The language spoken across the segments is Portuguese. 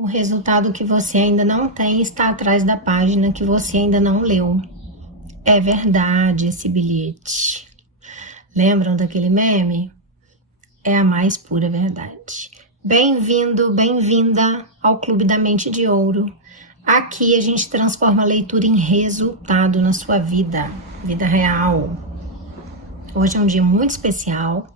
O resultado que você ainda não tem está atrás da página que você ainda não leu. É verdade esse bilhete. Lembram daquele meme? É a mais pura verdade. Bem-vindo, bem-vinda ao Clube da Mente de Ouro. Aqui a gente transforma a leitura em resultado na sua vida real. Hoje é um dia muito especial,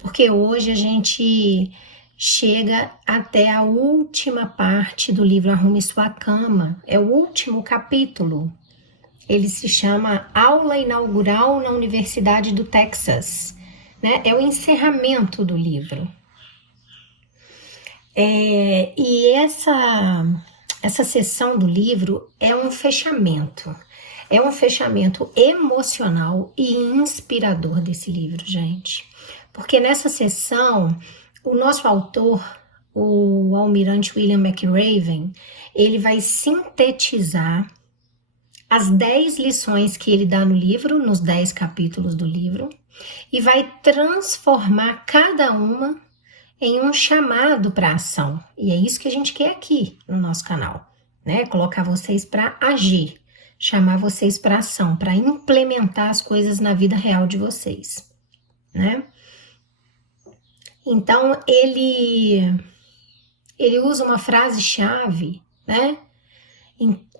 porque hoje a gente chega até a última parte do livro Arrume Sua Cama. É o último capítulo. Ele se chama Aula Inaugural na Universidade do Texas, né? É o encerramento do livro. E essa sessão do livro é um fechamento. É um fechamento emocional e inspirador desse livro, gente. Porque nessa sessão, o nosso autor, o almirante William McRaven, ele vai sintetizar as 10 lições que ele dá no livro, nos 10 capítulos do livro, e vai transformar cada uma em um chamado para ação. E é isso que a gente quer aqui no nosso canal, né? Colocar vocês para agir, chamar vocês para ação, para implementar as coisas na vida real de vocês, né? Então, ele usa uma frase-chave, né?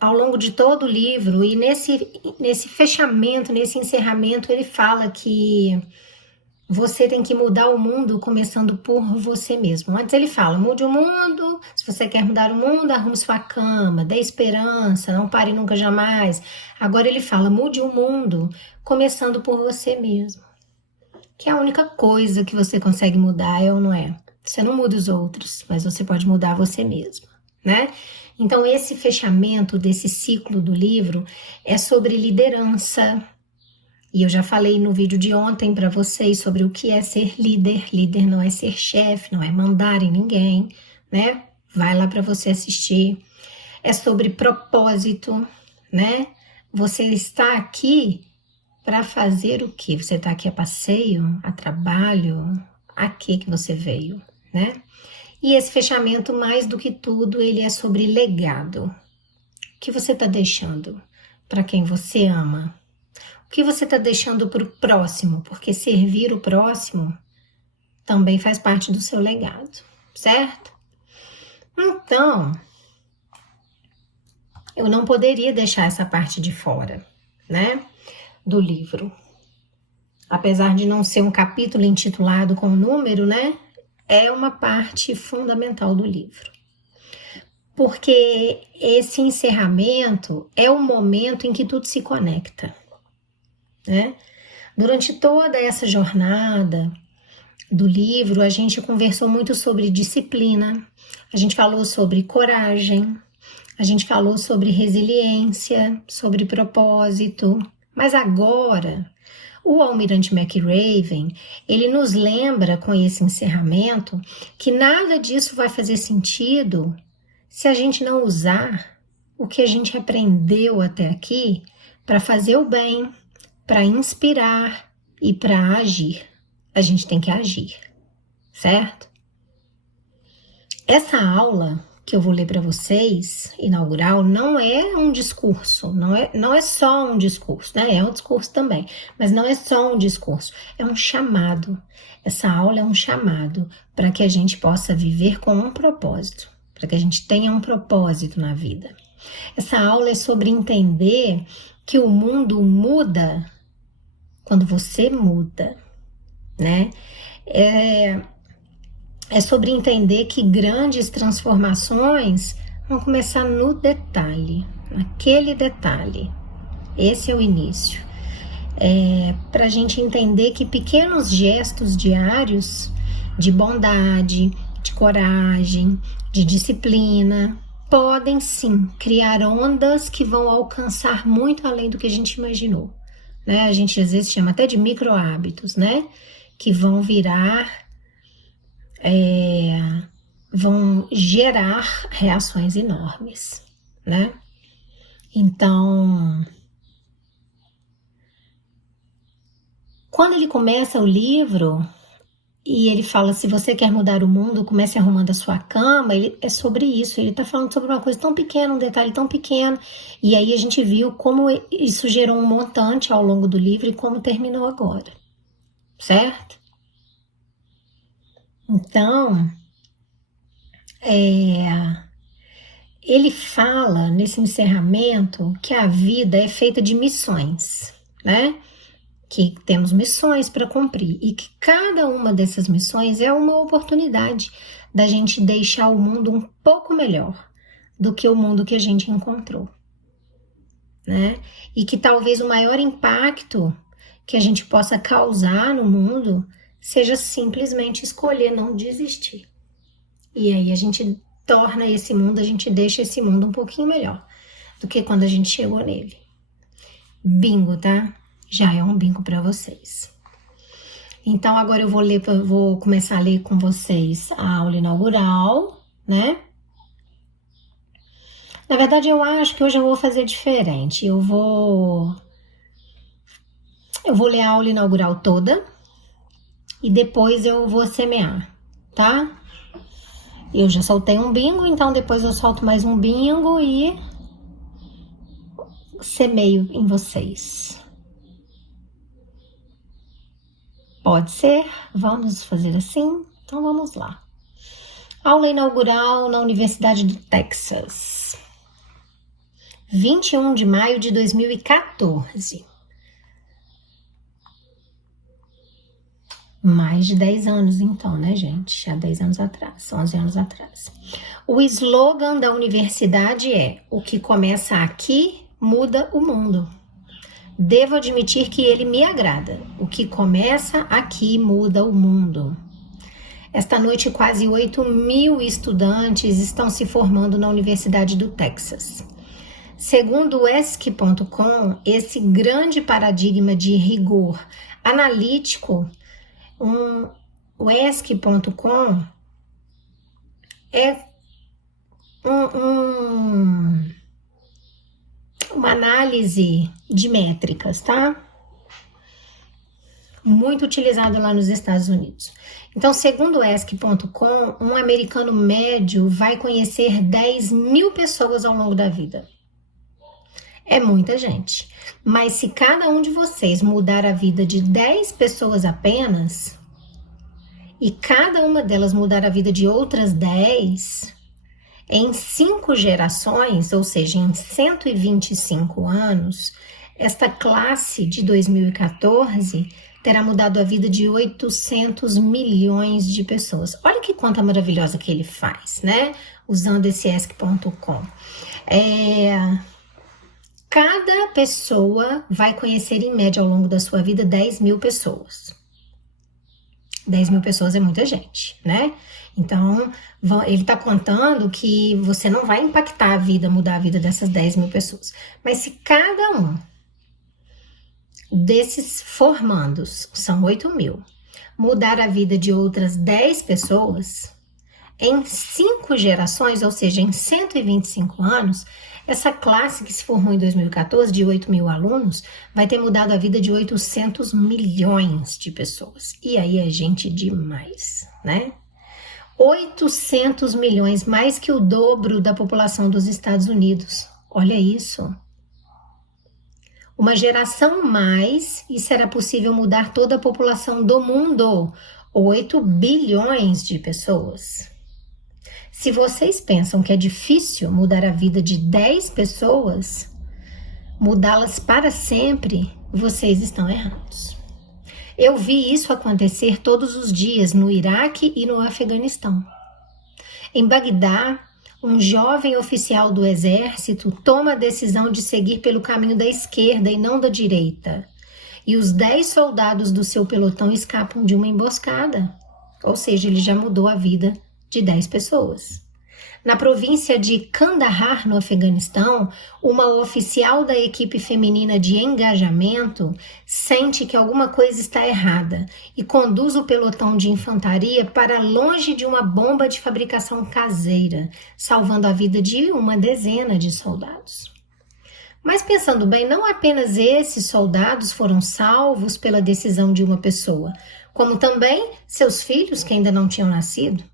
Ao longo de todo o livro, e nesse fechamento, nesse encerramento, ele fala que você tem que mudar o mundo começando por você mesmo. Antes ele fala, mude o mundo, se você quer mudar o mundo, arrume sua cama, dê esperança, não pare nunca jamais. Agora ele fala, mude o mundo começando por você mesmo. Que é a única coisa que você consegue mudar, é ou não é? Você não muda os outros, mas você pode mudar você mesmo, né? Então esse fechamento desse ciclo do livro é sobre liderança. E eu já falei no vídeo de ontem para vocês sobre o que é ser líder. Líder não é ser chefe, não é mandar em ninguém, né? Vai lá para você assistir. É sobre propósito, né? Você está aqui para fazer o quê? Você está aqui a passeio, a trabalho? A que você veio, né? E esse fechamento, mais do que tudo, ele é sobre legado. O que você está deixando para quem você ama? O que você está deixando para o próximo? Porque servir o próximo também faz parte do seu legado, certo? Então, eu não poderia deixar essa parte de fora, né, do livro. Apesar de não ser um capítulo intitulado com número, né, é uma parte fundamental do livro. Porque esse encerramento é o momento em que tudo se conecta, né? Durante toda essa jornada do livro, a gente conversou muito sobre disciplina, a gente falou sobre coragem, a gente falou sobre resiliência, sobre propósito, mas agora o almirante McRaven, ele nos lembra com esse encerramento que nada disso vai fazer sentido se a gente não usar o que a gente aprendeu até aqui para fazer o bem, para inspirar e para agir. A gente tem que agir, certo? Essa aula que eu vou ler para vocês, inaugural, não é um discurso, não é só um discurso, né? É um discurso também, mas não é só um discurso, é um chamado. Essa aula é um chamado para que a gente possa viver com um propósito, para que a gente tenha um propósito na vida. Essa aula é sobre entender que o mundo muda quando você muda, né? É sobre entender que grandes transformações vão começar no detalhe, naquele detalhe. Esse é o início. Para a gente entender que pequenos gestos diários de bondade, de coragem, de disciplina, podem sim criar ondas que vão alcançar muito além do que a gente imaginou, né? A gente às vezes chama até de micro hábitos, né? Que vão virar, vão gerar reações enormes, né? Então, quando ele começa o livro, E ele fala, se você quer mudar o mundo, comece arrumando a sua cama. É sobre isso, ele está falando sobre uma coisa tão pequena, um detalhe tão pequeno. E aí a gente viu como isso gerou um montante ao longo do livro e como terminou agora, certo? Então, ele fala nesse encerramento que a vida é feita de missões, né? Que temos missões para cumprir e que cada uma dessas missões é uma oportunidade da gente deixar o mundo um pouco melhor do que o mundo que a gente encontrou, né? E que talvez o maior impacto que a gente possa causar no mundo seja simplesmente escolher não desistir. E aí a gente torna esse mundo, a gente deixa esse mundo um pouquinho melhor do que quando a gente chegou nele. Bingo, tá? Já é um bingo para vocês. Então agora eu vou começar a ler com vocês a aula inaugural, né? Na verdade eu acho que hoje eu vou fazer diferente. Eu vou ler a aula inaugural toda e depois eu vou semear, tá? Eu já soltei um bingo, então depois eu solto mais um bingo e semeio em vocês. Pode ser? Vamos fazer assim? Então vamos lá. Aula inaugural na Universidade do Texas. 21 de maio de 2014. Mais de 10 anos então, né, gente? Há 10 anos atrás, 11 anos atrás. O slogan da universidade é: o que começa aqui muda o mundo. Devo admitir que ele me agrada. O que começa aqui muda o mundo. Esta noite, quase 8.000 estudantes estão se formando na Universidade do Texas. Segundo o ESC.com, esse grande paradigma de rigor analítico, o ESC.com é uma análise de métricas, tá? Muito utilizado lá nos Estados Unidos. Então, segundo o ESC.com, um americano médio vai conhecer 10.000 pessoas ao longo da vida. É muita gente. Mas se cada um de vocês mudar a vida de 10 pessoas apenas, e cada uma delas mudar a vida de outras 10, em 5 gerações, ou seja, em 125 anos, esta classe de 2014 terá mudado a vida de 800 milhões de pessoas. Olha que conta maravilhosa que ele faz, né? Usando esse ESC.com. Cada pessoa vai conhecer, em média, ao longo da sua vida, 10.000 pessoas. 10.000 pessoas é muita gente, né? Então, ele está contando que você não vai impactar a vida, mudar a vida dessas 10.000 pessoas. Mas se cada um desses formandos, são 8.000, mudar a vida de outras 10 pessoas, em 5 gerações, ou seja, em 125 anos, essa classe que se formou em 2014, de 8.000 alunos, vai ter mudado a vida de 800 milhões de pessoas. E aí é gente demais, né? 800 milhões, mais que o dobro da população dos Estados Unidos. Olha isso. Uma geração mais, e será possível mudar toda a população do mundo. 8 bilhões de pessoas. Se vocês pensam que é difícil mudar a vida de 10 pessoas, mudá-las para sempre, vocês estão errados. Eu vi isso acontecer todos os dias no Iraque e no Afeganistão. Em Bagdá, um jovem oficial do exército toma a decisão de seguir pelo caminho da esquerda e não da direita. E os 10 soldados do seu pelotão escapam de uma emboscada. Ou seja, ele já mudou a vida de 10 pessoas. Na província de Kandahar, no Afeganistão, uma oficial da equipe feminina de engajamento sente que alguma coisa está errada e conduz o pelotão de infantaria para longe de uma bomba de fabricação caseira, salvando a vida de uma dezena de soldados. Mas pensando bem, não apenas esses soldados foram salvos pela decisão de uma pessoa. como também seus filhos que ainda não tinham nascido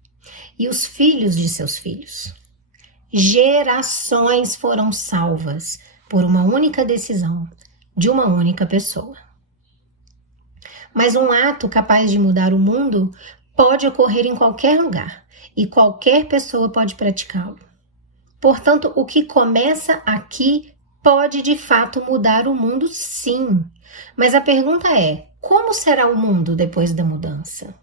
e os filhos de seus filhos. Gerações foram salvas por uma única decisão de uma única pessoa. Mas um ato capaz de mudar o mundo pode ocorrer em qualquer lugar e qualquer pessoa pode praticá-lo. Portanto, o que começa aqui pode de fato mudar o mundo, sim. Mas a pergunta é: como será o mundo depois da mudança?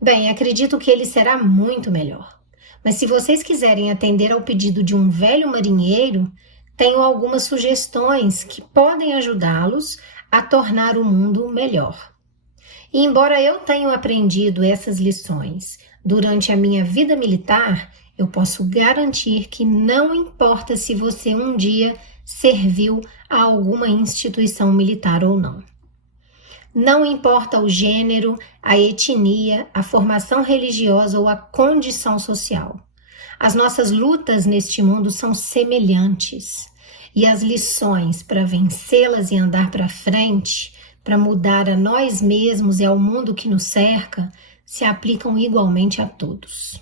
Bem, acredito que ele será muito melhor. Mas se vocês quiserem atender ao pedido de um velho marinheiro, tenho algumas sugestões que podem ajudá-los a tornar o mundo melhor. E embora eu tenha aprendido essas lições durante a minha vida militar, eu posso garantir que não importa se você um dia serviu a alguma instituição militar ou não. Não importa o gênero, a etnia, a formação religiosa ou a condição social. As nossas lutas neste mundo são semelhantes e as lições para vencê-las e andar para frente, para mudar a nós mesmos e ao mundo que nos cerca, se aplicam igualmente a todos.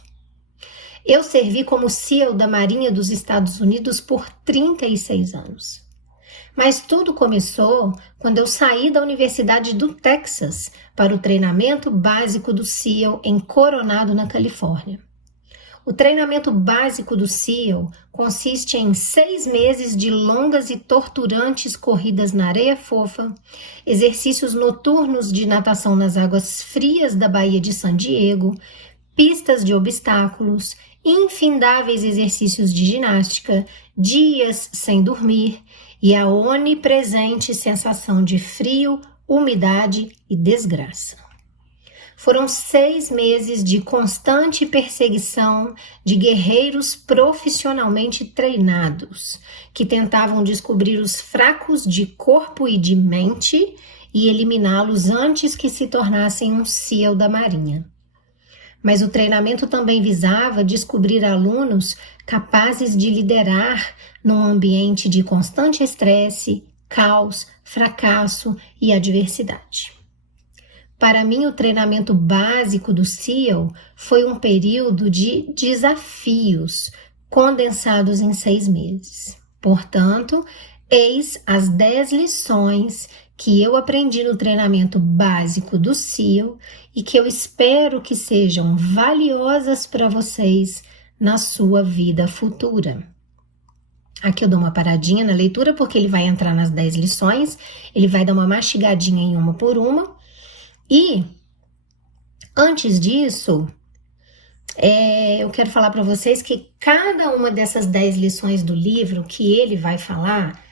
Eu servi como SEAL da Marinha dos Estados Unidos por 36 anos. Mas tudo começou quando eu saí da Universidade do Texas para o treinamento básico do SEAL em Coronado, na Califórnia. O treinamento básico do SEAL consiste em 6 meses de longas e torturantes corridas na areia fofa, exercícios noturnos de natação nas águas frias da Baía de San Diego, pistas de obstáculos, infindáveis exercícios de ginástica, dias sem dormir e a onipresente sensação de frio, umidade e desgraça. Foram 6 meses de constante perseguição de guerreiros profissionalmente treinados, que tentavam descobrir os fracos de corpo e de mente e eliminá-los antes que se tornassem um SEAL da Marinha. Mas o treinamento também visava descobrir alunos capazes de liderar num ambiente de constante estresse, caos, fracasso e adversidade. Para mim, o treinamento básico do SEAL foi um período de desafios condensados em 6 meses. Portanto, eis as 10 lições que eu aprendi no treinamento básico do SEAL e que eu espero que sejam valiosas para vocês na sua vida futura. Aqui eu dou uma paradinha na leitura porque ele vai entrar nas 10 lições, ele vai dar uma mastigadinha em uma por uma. E, antes disso, eu quero falar para vocês que cada uma dessas 10 lições do livro que ele vai falar,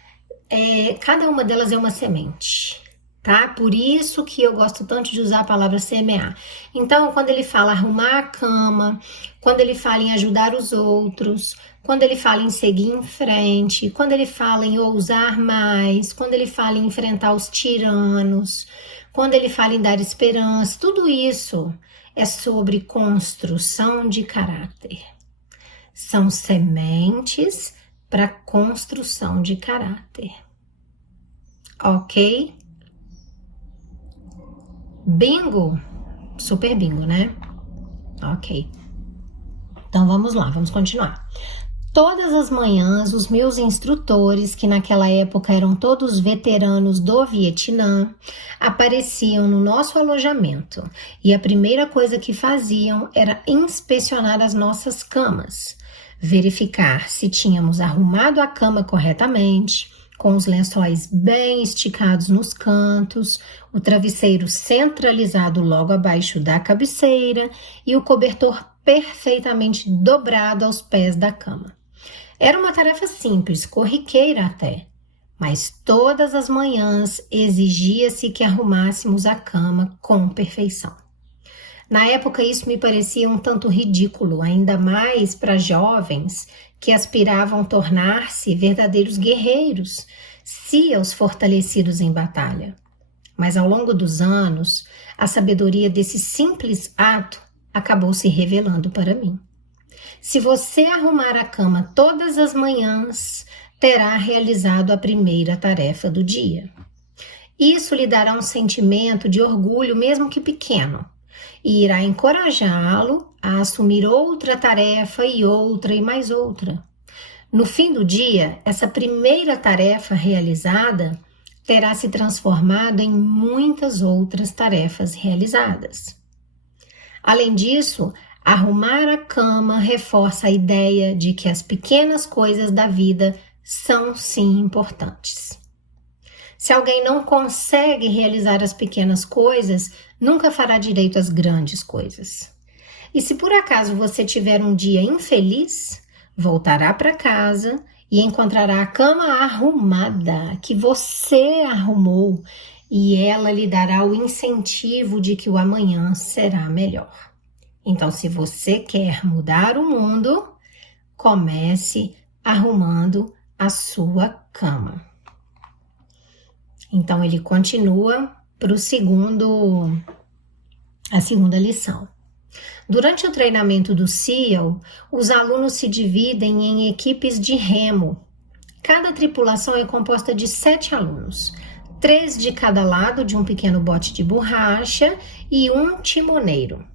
cada uma delas é uma semente, tá? Por isso que eu gosto tanto de usar a palavra semear. Então, quando ele fala arrumar a cama, quando ele fala em ajudar os outros, quando ele fala em seguir em frente, quando ele fala em ousar mais, quando ele fala em enfrentar os tiranos, quando ele fala em dar esperança, tudo isso é sobre construção de caráter. São sementes para construção de caráter. Ok? Bingo? Super bingo, né? Ok. Então vamos lá, vamos continuar. Todas as manhãs, os meus instrutores, que naquela época eram todos veteranos do Vietnã, apareciam no nosso alojamento e a primeira coisa que faziam era inspecionar as nossas camas, verificar se tínhamos arrumado a cama corretamente, com os lençóis bem esticados nos cantos, o travesseiro centralizado logo abaixo da cabeceira e o cobertor perfeitamente dobrado aos pés da cama. Era uma tarefa simples, corriqueira até, mas todas as manhãs exigia-se que arrumássemos a cama com perfeição. Na época isso me parecia um tanto ridículo, ainda mais para jovens que aspiravam tornar-se verdadeiros guerreiros, SEALs fortalecidos em batalha. Mas ao longo dos anos, a sabedoria desse simples ato acabou se revelando para mim. Se você arrumar a cama todas as manhãs, terá realizado a primeira tarefa do dia. Isso lhe dará um sentimento de orgulho, mesmo que pequeno, e irá encorajá-lo a assumir outra tarefa e mais outra. No fim do dia, essa primeira tarefa realizada terá se transformado em muitas outras tarefas realizadas. Além disso, arrumar a cama reforça a ideia de que as pequenas coisas da vida são sim importantes. Se alguém não consegue realizar as pequenas coisas, nunca fará direito às grandes coisas. E se por acaso você tiver um dia infeliz, voltará para casa e encontrará a cama arrumada, que você arrumou, e ela lhe dará o incentivo de que o amanhã será melhor. Então, se você quer mudar o mundo, comece arrumando a sua cama. Então, ele continua para a segunda lição. Durante o treinamento do SEAL, os alunos se dividem em equipes de remo. Cada tripulação é composta de 7 alunos, 3 de cada lado de um pequeno bote de borracha e um timoneiro.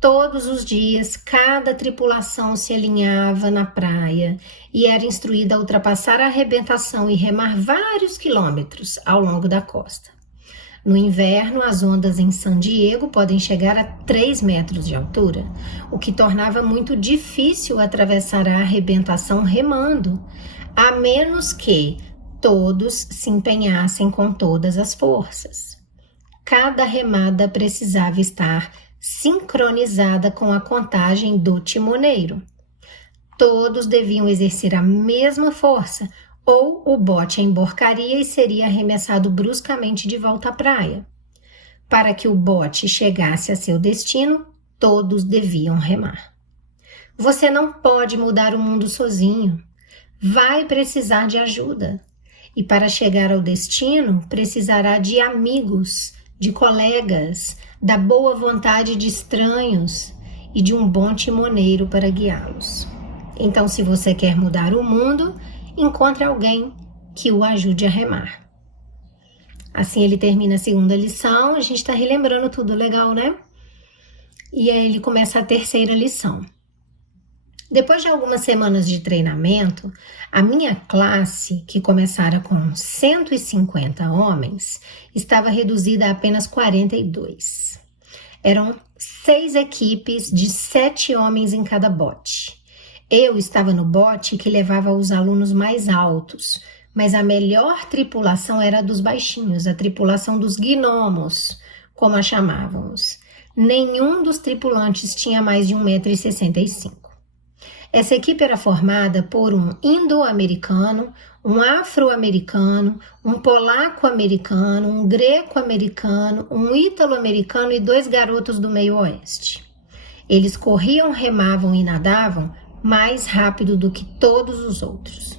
Todos os dias, cada tripulação se alinhava na praia e era instruída a ultrapassar a arrebentação e remar vários quilômetros ao longo da costa. No inverno, as ondas em San Diego podem chegar a 3 metros de altura, o que tornava muito difícil atravessar a arrebentação remando, a menos que todos se empenhassem com todas as forças. Cada remada precisava estar sincronizada com a contagem do timoneiro. Todos deviam exercer a mesma força, ou o bote emborcaria e seria arremessado bruscamente de volta à praia. Para que o bote chegasse a seu destino, todos deviam remar. Você não pode mudar o mundo sozinho. Vai precisar de ajuda. E para chegar ao destino, precisará de amigos, de colegas, da boa vontade de estranhos e de um bom timoneiro para guiá-los. Então, se você quer mudar o mundo, encontre alguém que o ajude a remar. Assim ele termina a segunda lição, a gente está relembrando tudo legal, né? E aí ele começa a terceira lição. Depois de algumas semanas de treinamento, a minha classe, que começara com 150 homens, estava reduzida a apenas 42. Eram 6 equipes de 7 homens em cada bote. Eu estava no bote que levava os alunos mais altos, mas a melhor tripulação era a dos baixinhos, a tripulação dos gnomos, como a chamávamos. Nenhum dos tripulantes tinha mais de 1,65 m. Essa equipe era formada por um indo-americano, um afro-americano, um polaco-americano, um greco-americano, um ítalo-americano e 2 garotos do meio-oeste. Eles corriam, remavam e nadavam mais rápido do que todos os outros.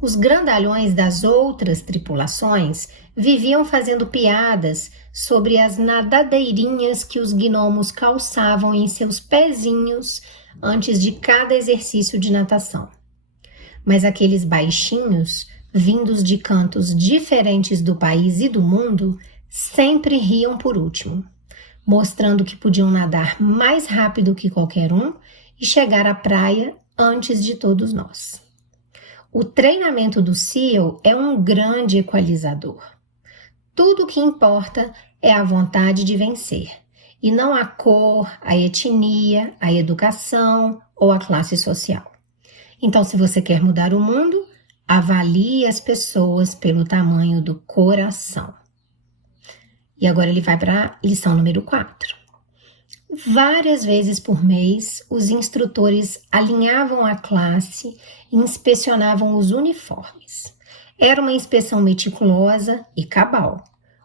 Os grandalhões das outras tripulações viviam fazendo piadas sobre as nadadeirinhas que os gnomos calçavam em seus pezinhos antes de cada exercício de natação. Mas aqueles baixinhos, vindos de cantos diferentes do país e do mundo, sempre riam por último, mostrando que podiam nadar mais rápido que qualquer um e chegar à praia antes de todos nós. O treinamento do SEAL é um grande equalizador. Tudo o que importa é a vontade de vencer, e não a cor, a etnia, a educação ou a classe social. Então, se você quer mudar o mundo, avalie as pessoas pelo tamanho do coração. E agora ele vai para a lição número 4. Várias vezes por mês, os instrutores alinhavam a classe e inspecionavam os uniformes. Era uma inspeção meticulosa e cabal.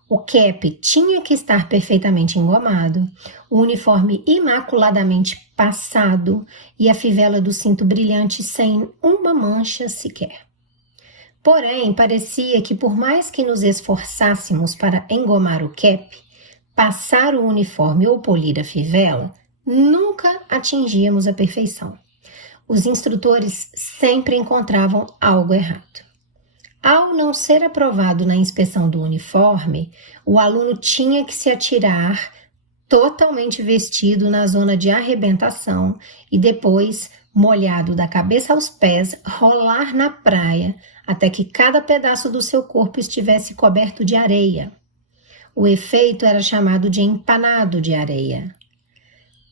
O cap tinha que estar perfeitamente engomado, o uniforme imaculadamente passado e a fivela do cinto brilhante sem uma mancha sequer. Porém, parecia que por mais que nos esforçássemos para engomar o cap, passar o uniforme ou polir a fivela, nunca atingíamos a perfeição. Os instrutores sempre encontravam algo errado. Ao não ser aprovado na inspeção do uniforme, o aluno tinha que se atirar totalmente vestido na zona de arrebentação e depois, molhado da cabeça aos pés, rolar na praia até que cada pedaço do seu corpo estivesse coberto de areia. O efeito era chamado de empanado de areia.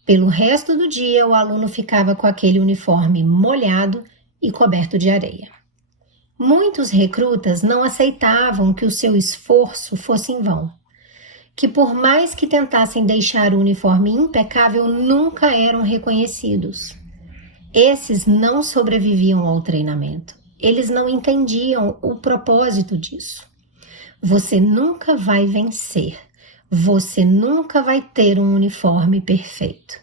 Pelo resto do dia, o aluno ficava com aquele uniforme molhado e coberto de areia. Muitos recrutas não aceitavam que o seu esforço fosse em vão, que por mais que tentassem deixar o uniforme impecável, nunca eram reconhecidos. Esses não sobreviviam ao treinamento. Eles não entendiam o propósito disso. Você nunca vai vencer. Você nunca vai ter um uniforme perfeito.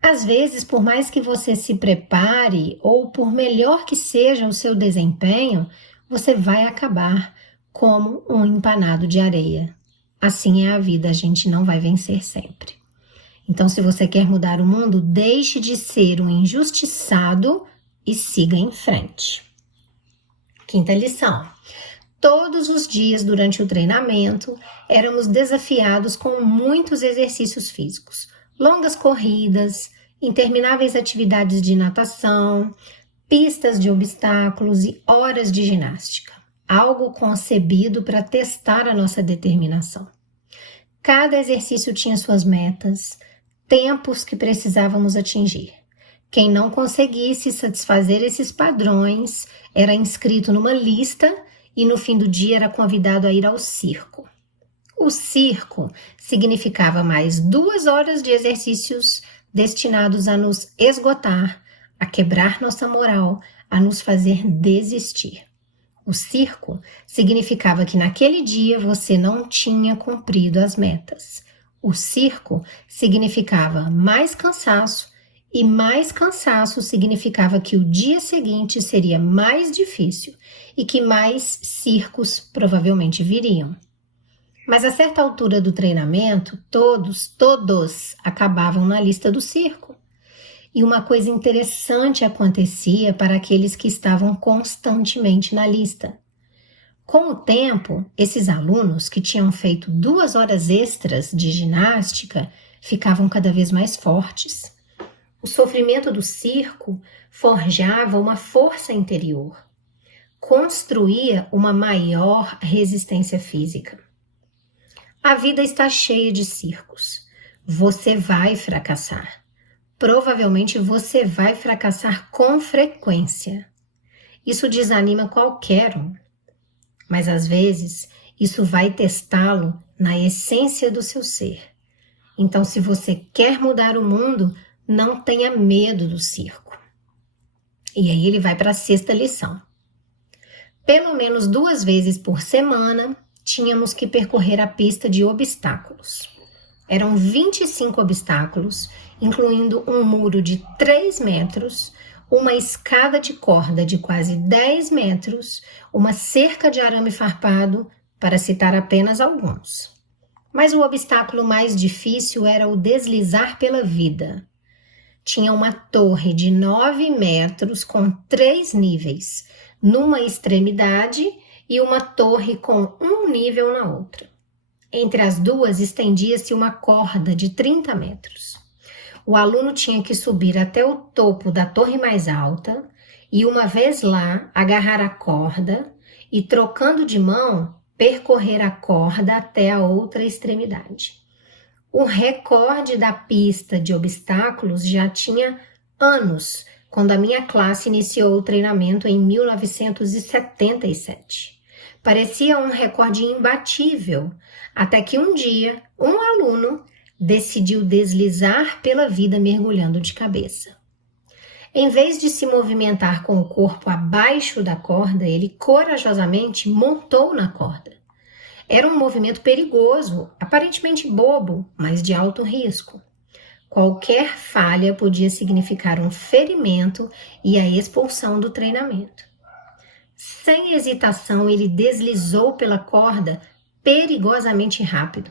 Às vezes, por mais que você se prepare ou por melhor que seja o seu desempenho, você vai acabar como um empanado de areia. Assim é a vida, a gente não vai vencer sempre. Então, se você quer mudar o mundo, deixe de ser um injustiçado e siga em frente. Quinta lição. Todos os dias durante o treinamento, éramos desafiados com muitos exercícios físicos. Longas corridas, intermináveis atividades de natação, pistas de obstáculos e horas de ginástica. Algo concebido para testar a nossa determinação. Cada exercício tinha suas metas, tempos que precisávamos atingir. Quem não conseguisse satisfazer esses padrões era inscrito numa lista e no fim do dia era convidado a ir ao circo. O circo significava mais 2 horas de exercícios destinados a nos esgotar, a quebrar nossa moral, a nos fazer desistir. O circo significava que naquele dia você não tinha cumprido as metas. O circo significava mais cansaço e mais cansaço significava que o dia seguinte seria mais difícil e que mais circos provavelmente viriam. Mas a certa altura do treinamento, todos acabavam na lista do circo. E uma coisa interessante acontecia para aqueles que estavam constantemente na lista. Com o tempo, esses alunos que tinham feito 2 horas extras de ginástica ficavam cada vez mais fortes. O sofrimento do circo forjava uma força interior, construía uma maior resistência física. A vida está cheia de circos. Você vai fracassar. Provavelmente você vai fracassar com frequência. Isso desanima qualquer um. Mas às vezes isso vai testá-lo na essência do seu ser. Então, se você quer mudar o mundo, não tenha medo do circo. E aí ele vai para a 6ª lição. Pelo menos 2 vezes por semana, tínhamos que percorrer a pista de obstáculos. Eram 25 obstáculos, incluindo um muro de 3 metros, uma escada de corda de quase 10 metros, uma cerca de arame farpado, para citar apenas alguns. Mas o obstáculo mais difícil era o deslizar pela vida. Tinha uma torre de 9 metros com 3 níveis, numa extremidade e uma torre com um nível na outra. Entre as duas estendia-se uma corda de 30 metros. O aluno tinha que subir até o topo da torre mais alta e, uma vez lá, agarrar a corda e, trocando de mão, percorrer a corda até a outra extremidade. O recorde da pista de obstáculos já tinha anos, quando a minha classe iniciou o treinamento em 1977. Parecia um recorde imbatível, até que um dia um aluno decidiu deslizar pela vida mergulhando de cabeça. Em vez de se movimentar com o corpo abaixo da corda, ele corajosamente montou na corda. Era um movimento perigoso, aparentemente bobo, mas de alto risco. Qualquer falha podia significar um ferimento e a expulsão do treinamento. Sem hesitação, ele deslizou pela corda perigosamente rápido,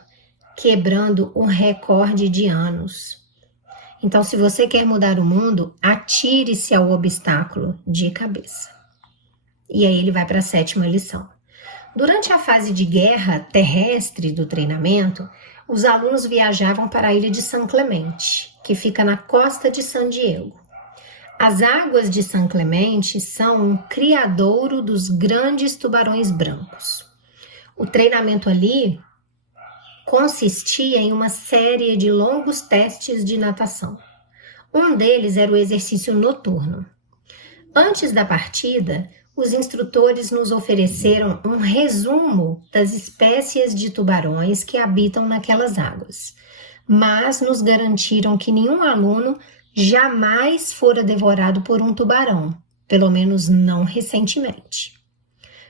quebrando um recorde de anos. Então, se você quer mudar o mundo, atire-se ao obstáculo de cabeça. E aí ele vai para a 7ª lição. Durante a fase de guerra terrestre do treinamento, os alunos viajavam para a ilha de San Clemente, que fica na costa de San Diego. As águas de San Clemente são um criadouro dos grandes tubarões brancos. O treinamento ali consistia em uma série de longos testes de natação. Um deles era o exercício noturno. Antes da partida, os instrutores nos ofereceram um resumo das espécies de tubarões que habitam naquelas águas, mas nos garantiram que nenhum aluno jamais fora devorado por um tubarão, pelo menos não recentemente.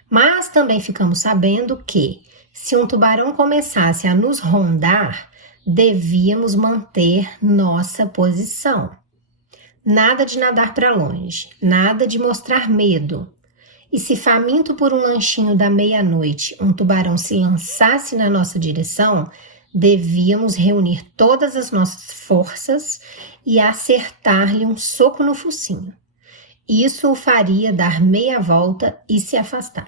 Mas também ficamos sabendo que, se um tubarão começasse a nos rondar, devíamos manter nossa posição. Nada de nadar para longe, nada de mostrar medo. E se faminto por um lanchinho da meia-noite, um tubarão se lançasse na nossa direção, devíamos reunir todas as nossas forças e acertar-lhe um soco no focinho. Isso o faria dar meia volta e se afastar.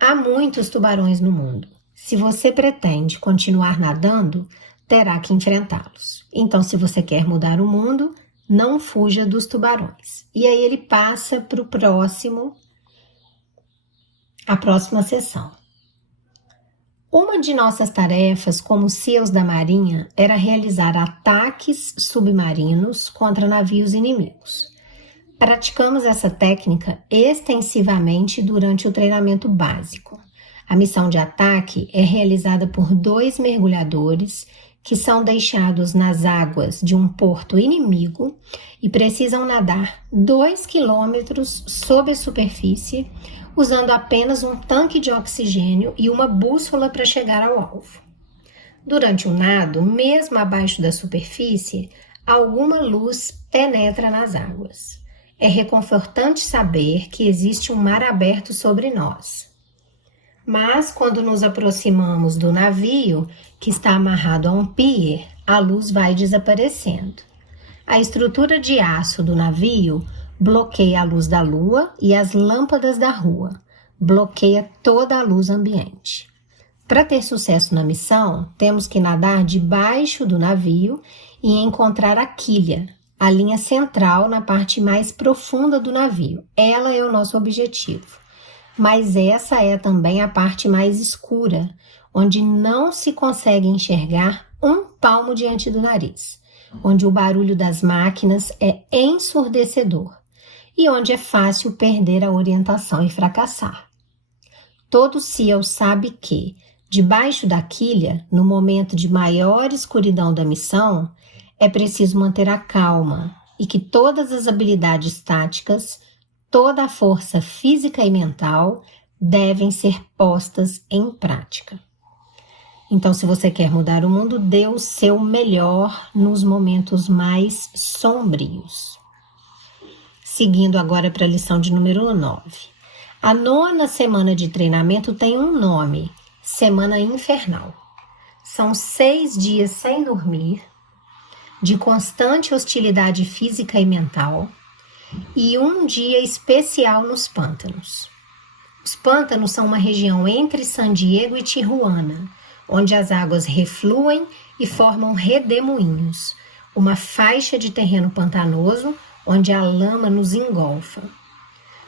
Há muitos tubarões no mundo. Se você pretende continuar nadando, terá que enfrentá-los. Então, se você quer mudar o mundo, não fuja dos tubarões. E aí ele passa para a próxima sessão. Uma de nossas tarefas como CEOs da Marinha era realizar ataques submarinos contra navios inimigos. Praticamos essa técnica extensivamente durante o treinamento básico. A missão de ataque é realizada por 2 mergulhadores que são deixados nas águas de um porto inimigo e precisam nadar 2 quilômetros sob a superfície, usando apenas um tanque de oxigênio e uma bússola para chegar ao alvo. Durante o nado, mesmo abaixo da superfície, alguma luz penetra nas águas. É reconfortante saber que existe um mar aberto sobre nós. Mas quando nos aproximamos do navio, que está amarrado a um pier, a luz vai desaparecendo. A estrutura de aço do navio bloqueia a luz da lua e as lâmpadas da rua, bloqueia toda a luz ambiente. Para ter sucesso na missão, temos que nadar debaixo do navio e encontrar a quilha, a linha central na parte mais profunda do navio. Ela é o nosso objetivo. Mas essa é também a parte mais escura, onde não se consegue enxergar um palmo diante do nariz, onde o barulho das máquinas é ensurdecedor e onde é fácil perder a orientação e fracassar. Todo SEAL sabe que, debaixo da quilha, no momento de maior escuridão da missão, é preciso manter a calma e que todas as habilidades táticas, toda a força física e mental devem ser postas em prática. Então, se você quer mudar o mundo, dê o seu melhor nos momentos mais sombrios. Seguindo agora para a lição de número 9. A 9ª semana de treinamento tem um nome, Semana Infernal. São 6 dias sem dormir, de constante hostilidade física e mental, e um dia especial nos pântanos. Os pântanos são uma região entre San Diego e Tijuana, onde as águas refluem e formam redemoinhos, uma faixa de terreno pantanoso onde a lama nos engolfa.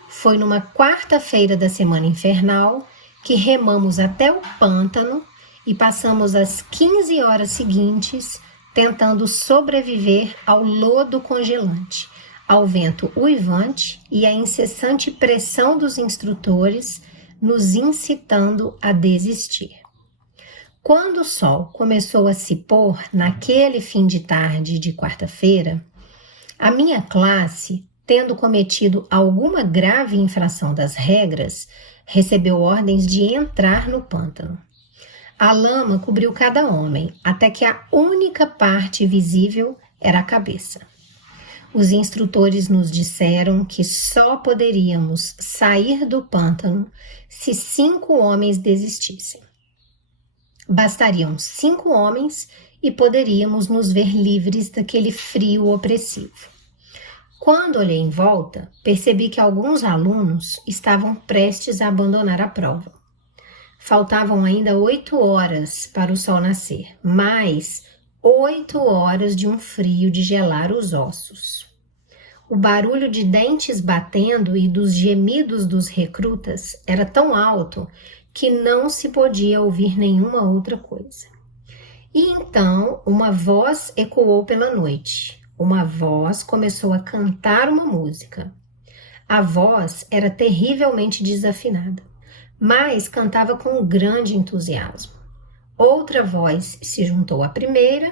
Foi numa quarta-feira da semana infernal que remamos até o pântano e passamos as 15 horas seguintes tentando sobreviver ao lodo congelante, ao vento uivante e à incessante pressão dos instrutores nos incitando a desistir. Quando o sol começou a se pôr naquele fim de tarde de quarta-feira, a minha classe, tendo cometido alguma grave infração das regras, recebeu ordens de entrar no pântano. A lama cobriu cada homem, até que a única parte visível era a cabeça. Os instrutores nos disseram que só poderíamos sair do pântano se 5 homens desistissem. Bastariam 5 homens e poderíamos nos ver livres daquele frio opressivo. Quando olhei em volta, percebi que alguns alunos estavam prestes a abandonar a prova. Faltavam ainda 8 horas para o sol nascer, mais 8 horas de um frio de gelar os ossos. O barulho de dentes batendo e dos gemidos dos recrutas era tão alto que não se podia ouvir nenhuma outra coisa. E então uma voz ecoou pela noite. Uma voz começou a cantar uma música. A voz era terrivelmente desafinada, mas cantava com grande entusiasmo. Outra voz se juntou à primeira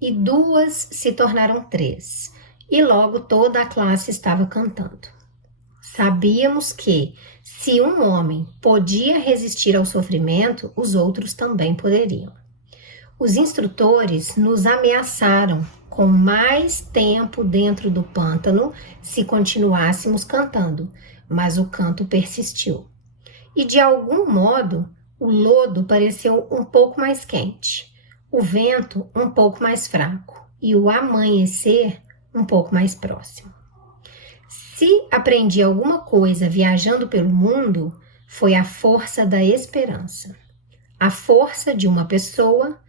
e 2 se tornaram 3. E logo toda a classe estava cantando. Sabíamos que, se um homem podia resistir ao sofrimento, os outros também poderiam. Os instrutores nos ameaçaram com mais tempo dentro do pântano se continuássemos cantando, mas o canto persistiu. E de algum modo, o lodo pareceu um pouco mais quente, o vento um pouco mais fraco e o amanhecer um pouco mais próximo. Se aprendi alguma coisa viajando pelo mundo, foi a força da esperança. A força de uma pessoa,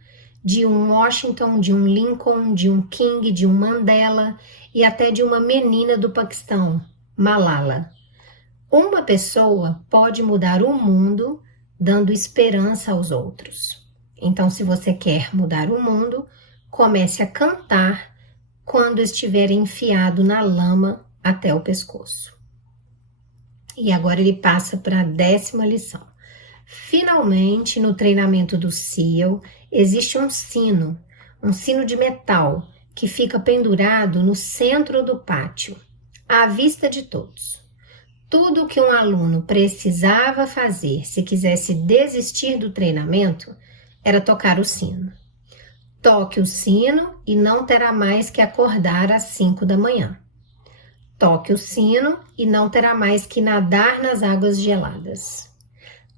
de um Washington, de um Lincoln, de um King, de um Mandela e até de uma menina do Paquistão, Malala. Uma pessoa pode mudar o mundo dando esperança aos outros. Então, se você quer mudar o mundo, comece a cantar quando estiver enfiado na lama até o pescoço. E agora ele passa para a 10ª lição. Finalmente, no treinamento do SEAL, existe um sino de metal, que fica pendurado no centro do pátio, à vista de todos. Tudo o que um aluno precisava fazer se quisesse desistir do treinamento era tocar o sino. Toque o sino e não terá mais que acordar às 5 da manhã. Toque o sino e não terá mais que nadar nas águas geladas.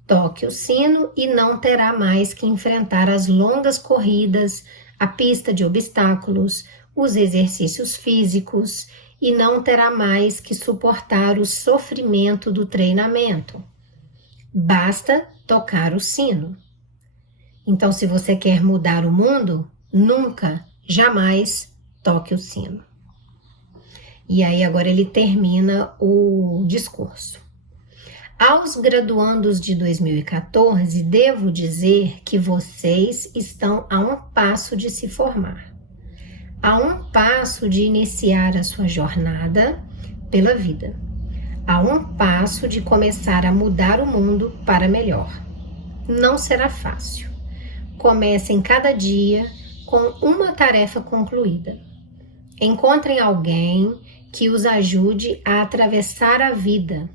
Toque o sino e não terá mais que enfrentar as longas corridas, a pista de obstáculos, os exercícios físicos e não terá mais que suportar o sofrimento do treinamento. Basta tocar o sino. Então, se você quer mudar o mundo, nunca, jamais toque o sino. E aí agora ele termina o discurso. Aos graduandos de 2014, devo dizer que vocês estão a um passo de se formar, a um passo de iniciar a sua jornada pela vida, a um passo de começar a mudar o mundo para melhor. Não será fácil. Comecem cada dia com uma tarefa concluída. Encontrem alguém que os ajude a atravessar a vida.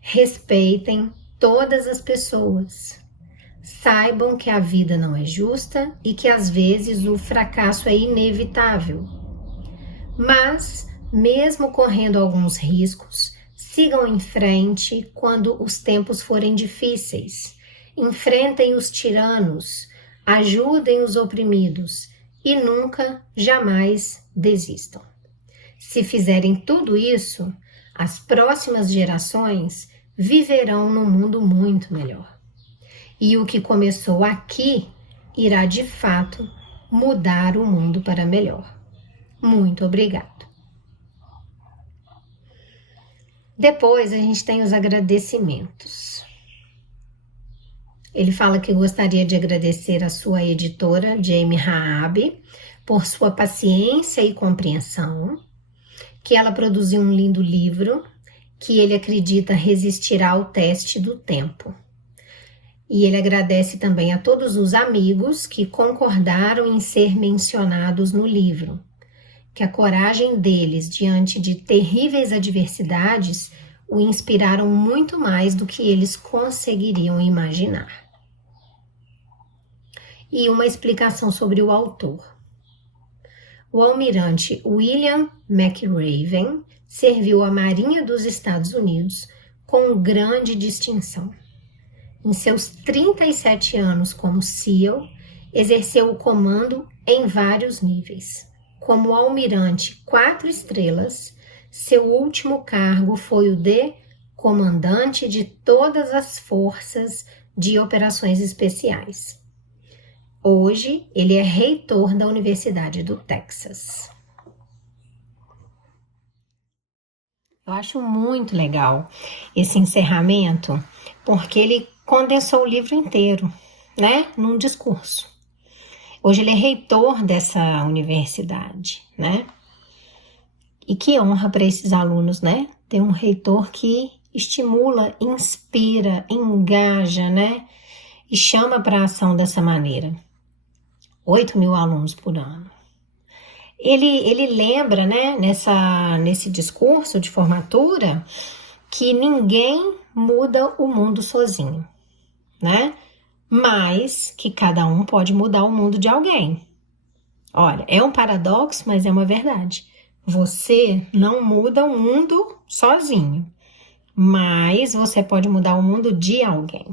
Respeitem todas as pessoas. Saibam que a vida não é justa e que às vezes o fracasso é inevitável. Mas, mesmo correndo alguns riscos, sigam em frente quando os tempos forem difíceis. Enfrentem os tiranos, ajudem os oprimidos e nunca, jamais desistam. Se fizerem tudo isso, as próximas gerações viverão num mundo muito melhor. E o que começou aqui irá de fato mudar o mundo para melhor. Muito obrigado. Depois a gente tem os agradecimentos. Ele fala que gostaria de agradecer a sua editora, Jamie Raab, por sua paciência e compreensão, que ela produziu um lindo livro, que ele acredita resistirá ao teste do tempo. E ele agradece também a todos os amigos que concordaram em ser mencionados no livro, que a coragem deles diante de terríveis adversidades o inspiraram muito mais do que eles conseguiriam imaginar. E uma explicação sobre o autor. O almirante William McRaven serviu a Marinha dos Estados Unidos com grande distinção. Em seus 37 anos como SEAL, exerceu o comando em vários níveis. Como almirante 4 estrelas, Seu último cargo foi o de comandante de todas as forças de operações especiais. Hoje, ele é reitor da Universidade do Texas. Eu acho muito legal esse encerramento, porque ele condensou o livro inteiro, né, num discurso. Hoje ele é reitor dessa universidade, né? E que honra para esses alunos, né? Ter um reitor que estimula, inspira, engaja, né? E chama para a ação dessa maneira. 8.000 alunos por ano. Ele lembra, né, nesse discurso de formatura, que ninguém muda o mundo sozinho, né? Mas que cada um pode mudar o mundo de alguém. Olha, é um paradoxo, mas é uma verdade. Você não muda o mundo sozinho, mas você pode mudar o mundo de alguém,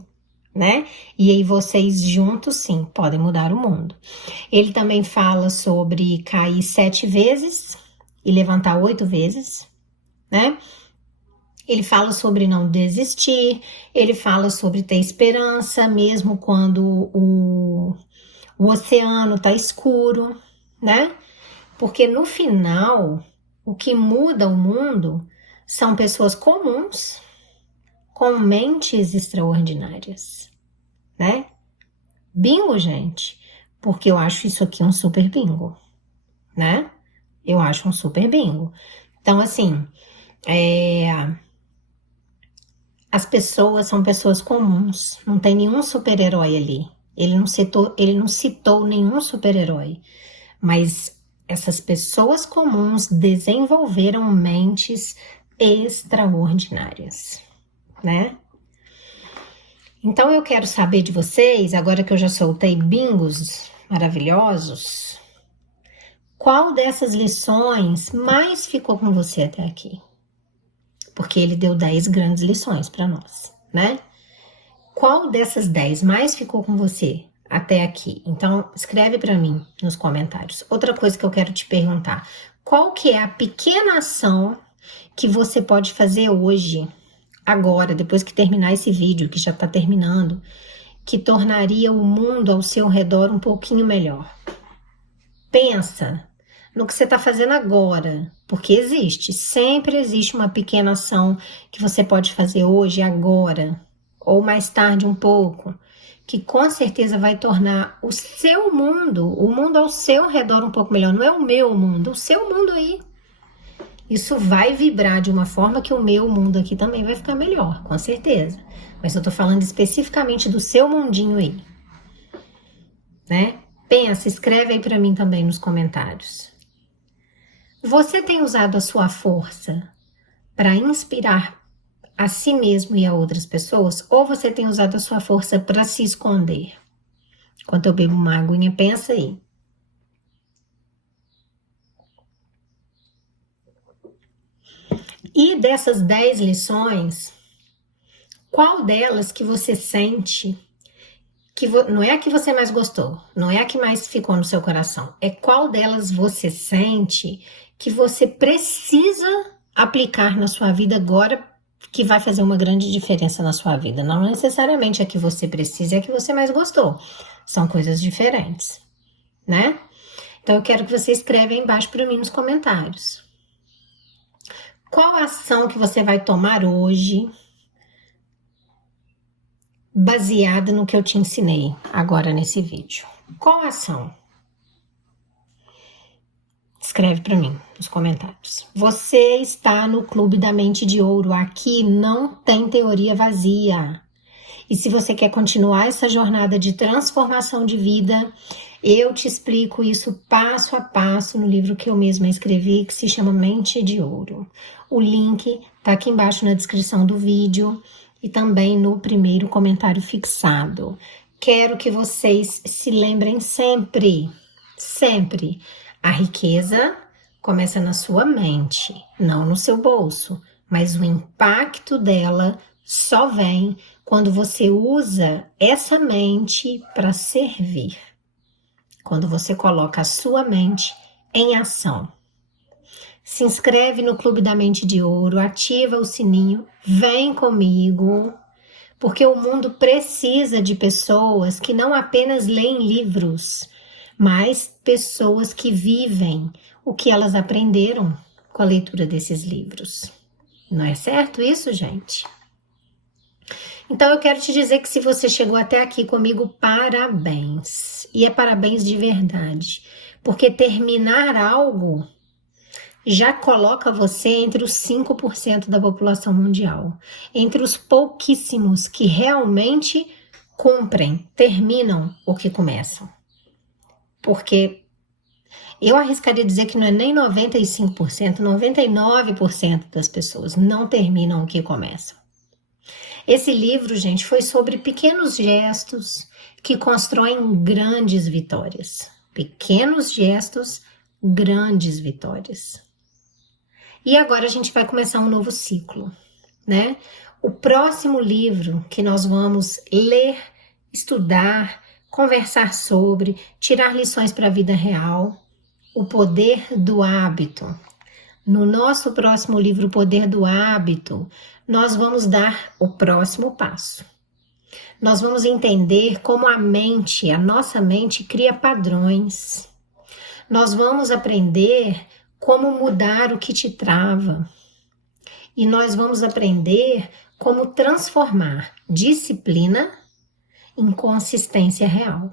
né? E aí vocês juntos, sim, podem mudar o mundo. Ele também fala sobre cair 7 vezes e levantar 8 vezes, né? Ele fala sobre não desistir, ele fala sobre ter esperança, mesmo quando o oceano tá escuro, né? Porque no final, o que muda o mundo são pessoas comuns com mentes extraordinárias, né? Bingo, gente, porque eu acho isso aqui um super bingo, né? Eu acho um super bingo. Então, assim, as pessoas são pessoas comuns, não tem nenhum super-herói ali. Ele não citou nenhum super-herói, mas essas pessoas comuns desenvolveram mentes extraordinárias, né? Então eu quero saber de vocês, agora que eu já soltei bingos maravilhosos, qual dessas lições mais ficou com você até aqui? Porque ele deu 10 grandes lições para nós, né? Qual dessas 10 mais ficou com você até aqui? Então, escreve para mim nos comentários. Outra coisa que eu quero te perguntar, qual que é a pequena ação que você pode fazer hoje, agora, depois que terminar esse vídeo, que já está terminando, que tornaria o mundo ao seu redor um pouquinho melhor? Pensa no que você está fazendo agora, porque sempre existe uma pequena ação que você pode fazer hoje, agora, ou mais tarde um pouco, que com certeza vai tornar o seu mundo, o mundo ao seu redor um pouco melhor. Não é o meu mundo, o seu mundo aí. Isso vai vibrar de uma forma que o meu mundo aqui também vai ficar melhor, com certeza. Mas eu tô falando especificamente do seu mundinho aí, né? Pensa, escreve aí pra mim também nos comentários. Você tem usado a sua força para inspirar a si mesmo e a outras pessoas? Ou você tem usado a sua força para se esconder? Enquanto eu bebo uma aguinha, pensa aí. E dessas 10 lições, qual delas que você sente que não é a que você mais gostou, não é a que mais ficou no seu coração, é qual delas você sente que você precisa aplicar na sua vida agora, que vai fazer uma grande diferença na sua vida? Não necessariamente a que você precisa, é a que você mais gostou. São coisas diferentes, né? Então eu quero que você escreva aí embaixo para mim nos comentários. Qual a ação que você vai tomar hoje baseada no que eu te ensinei agora nesse vídeo? Qual a ação? Escreve para mim nos comentários. Você está no Clube da Mente de Ouro. Aqui não tem teoria vazia. E se você quer continuar essa jornada de transformação de vida, eu te explico isso passo a passo no livro que eu mesma escrevi, que se chama Mente de Ouro. O link tá aqui embaixo na descrição do vídeo e também no primeiro comentário fixado. Quero que vocês se lembrem sempre, a riqueza começa na sua mente, não no seu bolso, mas o impacto dela só vem quando você usa essa mente para servir. Quando você coloca a sua mente em ação. se inscreve no Clube da Mente de Ouro, ativa o sininho, vem comigo, porque o mundo precisa de pessoas que não apenas leem livros, mas pessoas que vivem o que elas aprenderam com a leitura desses livros. Não é certo isso, gente? Então eu quero te dizer que se você chegou até aqui comigo, parabéns. E é parabéns de verdade, porque terminar algo já coloca você entre os 5% da população mundial, entre os pouquíssimos que realmente cumprem, terminam o que começam. Porque eu arriscaria dizer que não é nem 95%, 99% das pessoas não terminam o que começam. Esse livro, gente, foi sobre pequenos gestos que constroem grandes vitórias. Pequenos gestos, grandes vitórias. E agora a gente vai começar um novo ciclo, né? O próximo livro que nós vamos ler, estudar, conversar sobre, tirar lições para a vida real, O Poder do Hábito. No nosso próximo livro, O Poder do Hábito, nós vamos dar o próximo passo. Nós vamos entender como a nossa mente cria padrões. Nós vamos aprender como mudar o que te trava. E nós vamos aprender como transformar disciplina em consistência real.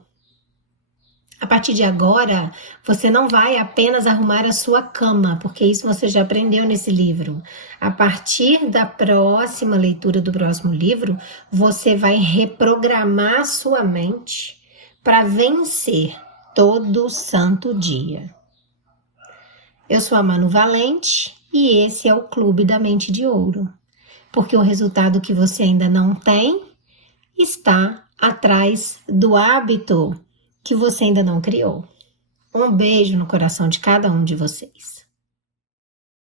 A partir de agora, você não vai apenas arrumar a sua cama, porque isso você já aprendeu nesse livro. A partir da próxima leitura do próximo livro, você vai reprogramar a sua mente para vencer todo santo dia. Eu sou a Manu Valente e esse é o Clube da Mente de Ouro, porque o resultado que você ainda não tem está atrás do hábito que você ainda não criou. Um beijo no coração de cada um de vocês.